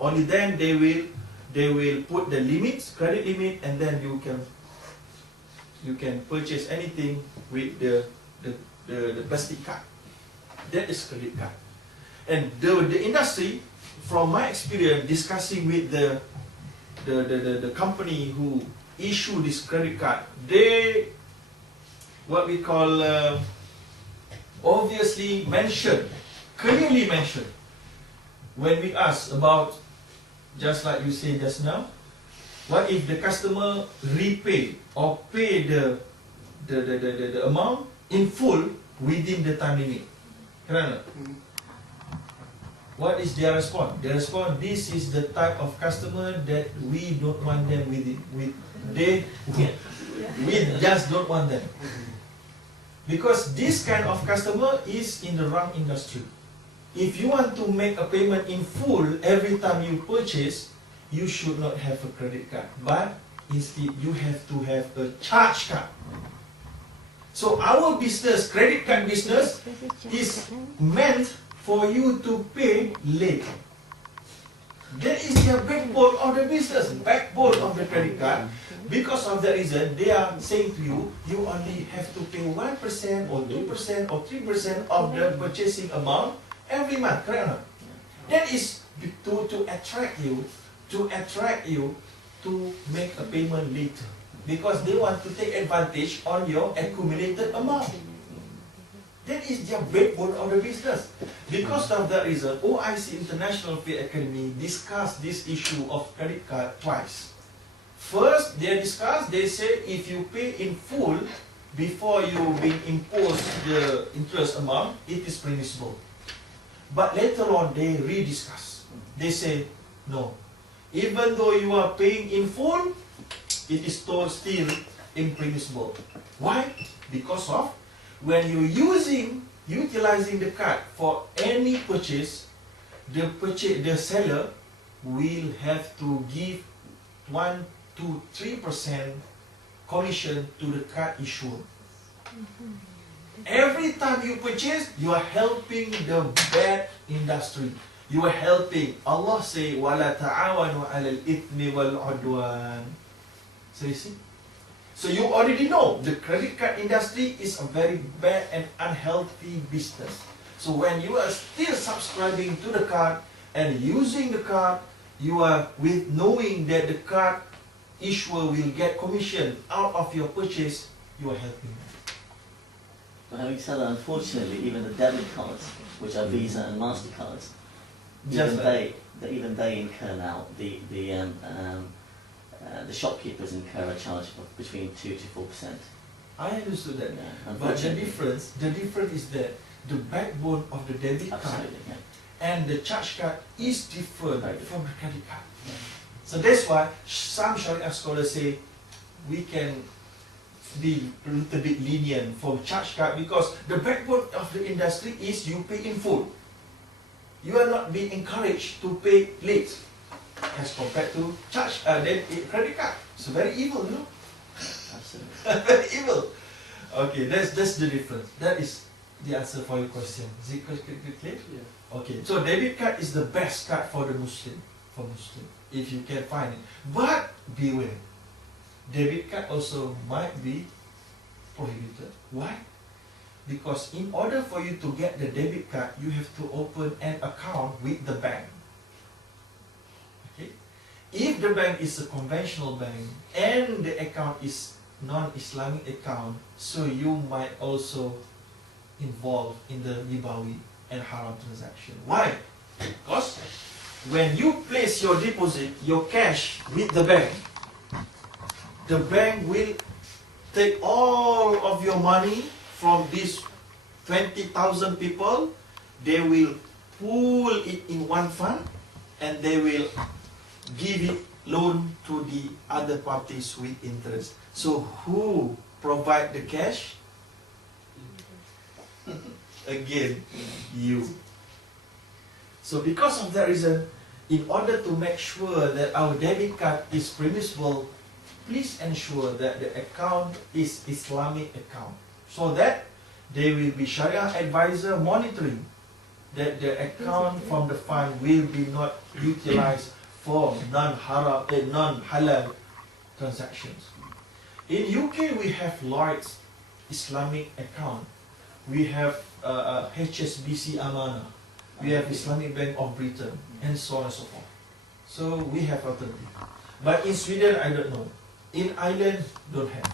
Only then they will put the limits, credit limit, and then you can purchase anything with the plastic card. That is credit card. And the industry, from my experience discussing with the company who issue this credit card, they what we call obviously mentioned, clearly mentioned, when we ask about, just like you say just now, what if the customer repay or pay the amount in full within the time limit? Correct? What is their response? Their response, this is the type of customer that we don't want them we just don't want them. Because this kind of customer is in the wrong industry. If you want to make a payment in full every time you purchase, you should not have a credit card, but instead you have to have a charge card. So our business, credit card business, is meant for you to pay late. That is the backbone of the business, backbone of the credit card. Because of that reason, they are saying to you, you only have to pay 1% or 2% or 3% of the purchasing amount every month. Correct? That is to attract you to make a payment later. Because they want to take advantage on your accumulated amount. That is the backbone of the business. Because of that reason, OIC International Fi Academy discussed this issue of credit card twice. First, they say if you pay in full before you being imposed the interest amount, it is permissible. But later on, they rediscuss. They say, no. Even though you are paying in full, it is still impermissible. Why? Because of when you're utilizing the card for any purchase, the seller will have to give 1 to 3% commission to the card issuer. Every time you purchase, you are helping the bad industry. You are helping. Allah say, وَلَا تَعَاوَنُوا عَلَى الْإِثْمِ وَالْعُدْوَانِ. So you see? So you already know the credit card industry is a very bad and unhealthy business. So when you are still subscribing to the card and using the card, you are with knowing that the card issuer will get commission out of your purchase, you are helping them. But having said that, unfortunately, even the debit cards, which are Visa and MasterCards, even they incur now the shopkeepers incur a charge of between 2 to 4%. I understood that. Yeah, but the difference is that the backbone of the debit card and the charge card is different from the credit card. Yeah. So that's why some Sharia scholars say we can be a little bit lenient for charge card because the backbone of the industry is you pay in full. You are not being encouraged to pay late as compared to credit card. It's very evil, you know. Absolutely. Very evil. Okay, that's the difference. That is the answer for your question. Is it clear? Yeah. Okay, so debit card is the best card for the Muslim, if you can find it. But beware, debit card also might be prohibited. Why? Because in order for you to get the debit card, you have to open an account with the bank. Okay? If the bank is a conventional bank and the account is non-Islamic account, so you might also involve in the ribawi and haram transaction. Why? Because when you place your deposit, your cash with the bank will take all of your money from these 20,000 people, they will pool it in one fund and they will give it loan to the other parties with interest. So who provide the cash? Again, you. So because of that reason, in order to make sure that our debit card is permissible, please ensure that the account is Islamic account, so that there will be Sharia advisor monitoring that the account from the fund will be not utilized for non-halal transactions. In UK, we have Lloyd's Islamic account. We have HSBC Amana. We have Islamic Bank of Britain, and so on and so forth. So we have alternative. But in Sweden, I don't know. In Ireland, don't have.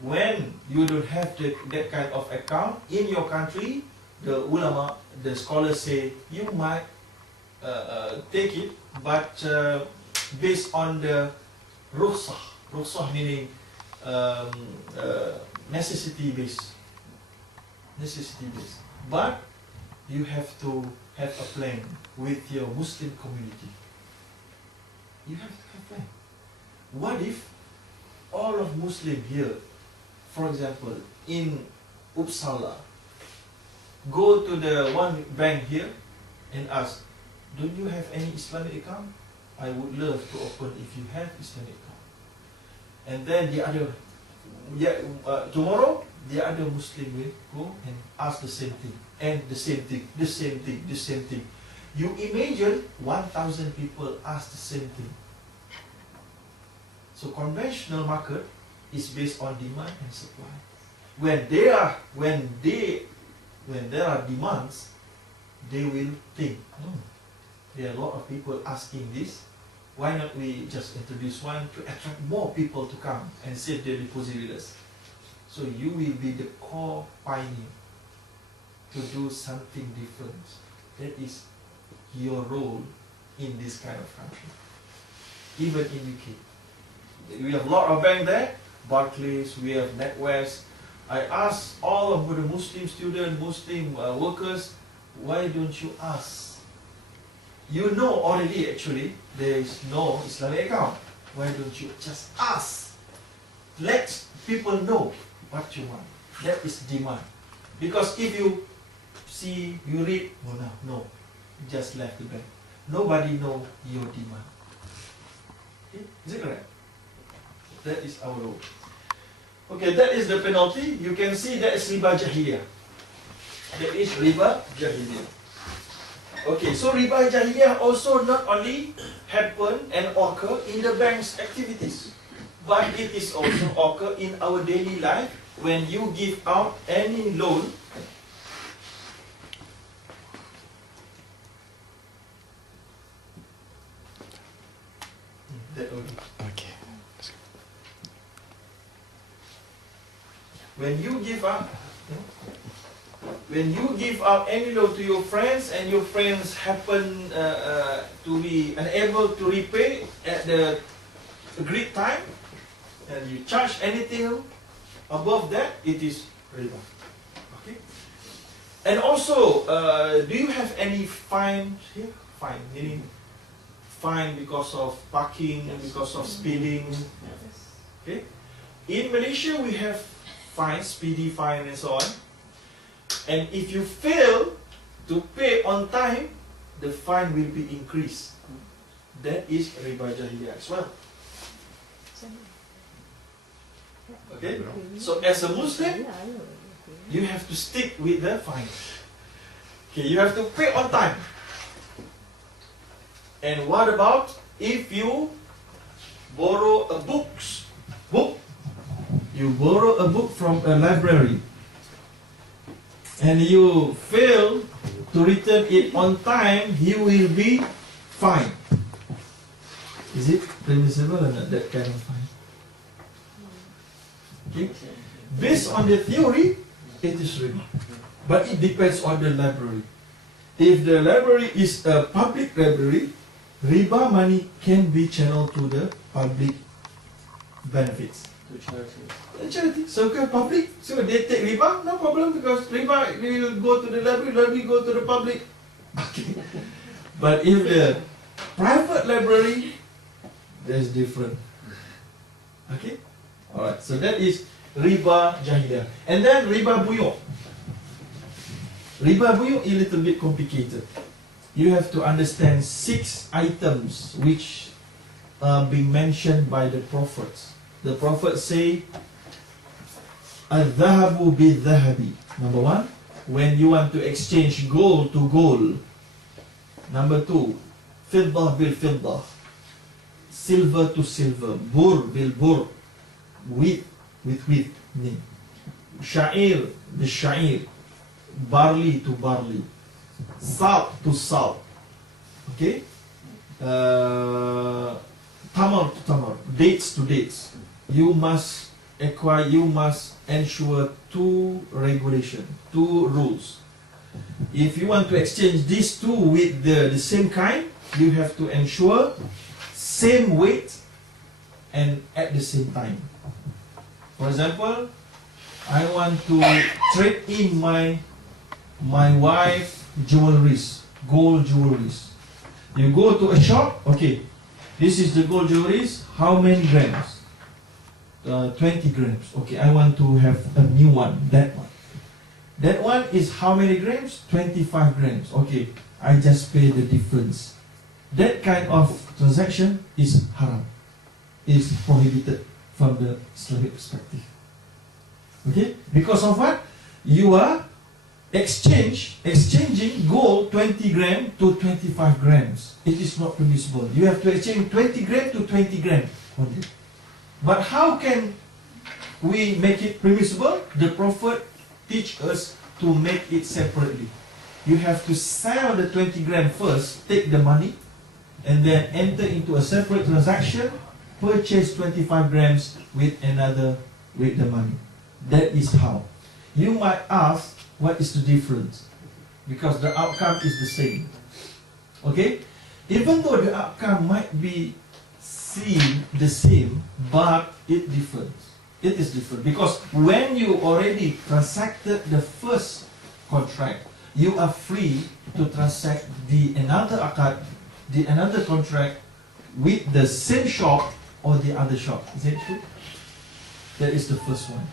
When you don't have that kind of account in your country, the ulama, the scholars say you might take it, but based on the rukhsah. Rukhsah meaning necessity based. But you have to have a plan with your Muslim community. You have to have a plan. What if all of Muslim here, for example, in Uppsala, go to the one bank here and ask, don't you have any Islamic account? I would love to open if you have Islamic account. And then the other, tomorrow, the other Muslim will go and ask the same thing, and the same thing. You imagine 1,000 people ask the same thing. So conventional market is based on demand and supply. When there are demands, they will think, there are a lot of people asking this. Why not we just introduce one to attract more people to come and save their deposit with us? So you will be the core pioneer to do something different. That is your role in this kind of country. Even in UK. We have a lot of banks there, Barclays, we have NatWest. I asked all of the Muslim students, Muslim workers, why don't you ask? You know already actually, there is no Islamic account. Why don't you just ask? Let people know what you want. That is demand. Because if you see, you read, no, you just left the bank. Nobody know your demand. Okay? Is it correct? That is our role. Okay, that is the penalty. You can see that is riba jahiliyah. That is riba jahiliyah. Okay, so riba jahiliyah also not only happen and occur in the bank's activities, but it is also occur in our daily life when you give out any loan. That only. Okay. When you give out any loan to your friends and your friends happen to be unable to repay at the agreed time, and you charge anything above that, it is riba. Okay. And also, do you have any fine here? Fine, meaning fine because of parking, because of speeding. Okay. In Malaysia, we have fines, speedy fine and so on. And if you fail to pay on time, the fine will be increased. That is riba jahiliyah as well. Okay? So as a Muslim, you have to stick with the fine. Okay, you have to pay on time. And what about if you borrow a book? You borrow a book from a library and you fail to return it on time, you will be fined. Is it permissible or not, that kind of fine? Okay. Based on the theory, it is riba. But it depends on the library. If the library is a public library, riba money can be channeled to the public benefits. To charities. Charity. So public, so they take riba, no problem, because riba will go to the library go to the public. Okay. But if the private library, that's different. Okay? Alright, so that is riba jahiliyah. And then riba buyu'. Riba buyu' is a little bit complicated. You have to understand 6 items which are being mentioned by the prophets. The prophets say, al-dhahabu bil-dhahabi. Number 1, when you want to exchange gold to gold. Number 2, fiddah bil fiddah, silver to silver, bur bil bur, wheat with wheat, sha'ir bil sha'ir, barley to barley, salt to salt, okay, tamar to tamar, dates to dates. You must ensure 2 regulations, 2 rules. If you want to exchange these 2 with the same kind, you have to ensure same weight and at the same time. For example, I want to trade in my wife jewelries, gold jewelries. You go to a shop, okay, this is the gold jewelries, how many grams? 20 grams. Okay, I want to have a new one, that one. That one is how many grams? 25 grams. Okay, I just pay the difference. That kind of transaction is haram, is prohibited from the Islamic perspective. Okay, because of what? You are exchanging gold 20 grams to 25 grams. It is not permissible. You have to exchange 20 grams to 20 grams only. But how can we make it permissible? The Prophet teach us to make it separately. You have to sell the 20 gram first, take the money, and then enter into a separate transaction, purchase 25 grams with the money. That is how. You might ask, what is the difference? Because the outcome is the same. Okay? Even though the outcome might be seen the same, but it differs. It is different because when you already transacted the first contract, you are free to transact another contract with the same shop or the other shop. Is that true? That is the first one.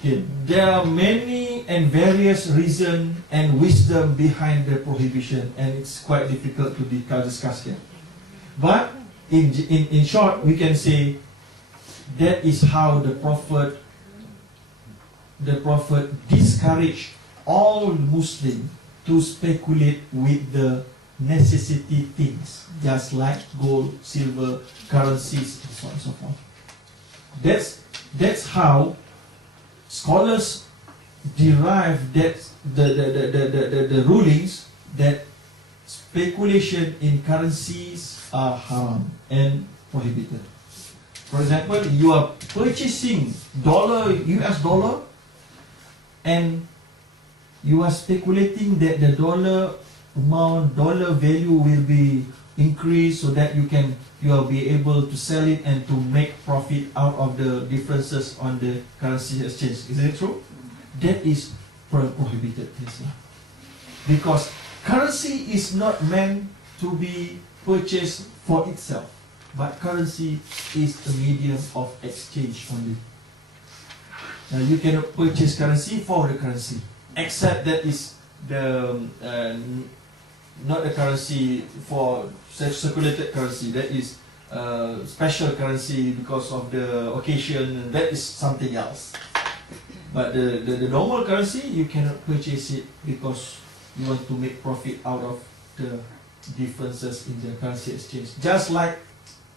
Okay. There are many and various reasons and wisdom behind the prohibition, and it's quite difficult to discuss here. But in short, we can say that is how the Prophet discouraged all Muslims to speculate with the necessity things, just like gold, silver, currencies, and so on and so forth. That's how scholars derive that the rulings that speculation in currencies are haram and prohibited. For example, you are purchasing US dollar, and you are speculating that the dollar value will be increased so that you will be able to sell it and to make profit out of the differences on the currency exchange. Is it true? That is prohibited in Islam. Because currency is not meant to be purchased for itself, but currency is a medium of exchange only. Now you cannot purchase currency for the currency, except that is the not a currency for circulated currency. That is special currency because of the occasion. That is something else. But the normal currency, you cannot purchase it because you want to make profit out of the differences in the currency exchange. Just like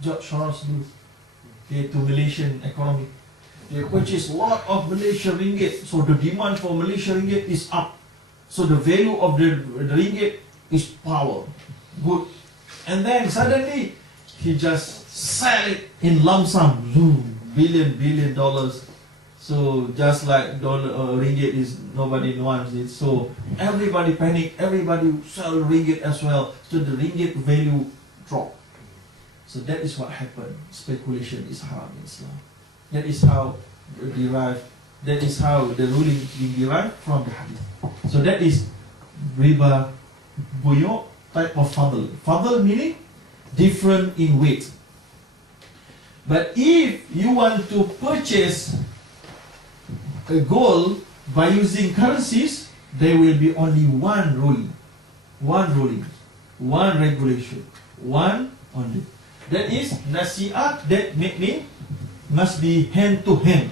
George Soros do, okay, to Malaysian economy. They purchase a lot of Malaysian ringgit, so the demand for Malaysian ringgit is up. So the value of the ringgit is power, good. And then suddenly, he just sell it in lump sum, billion dollars. So just like ringgit is, nobody wants it. So everybody panic, everybody sell ringgit as well. So the ringgit value drop. So that is what happened. Speculation is haram in Islam. That is how the ruling being derived from the hadith. So that is riba buyu type of fadl. Fadl meaning different in weight. But if you want to purchase a gold by using currencies, there will be only one ruling, one regulation, one only. That is nasi'at, that means must be hand to hand.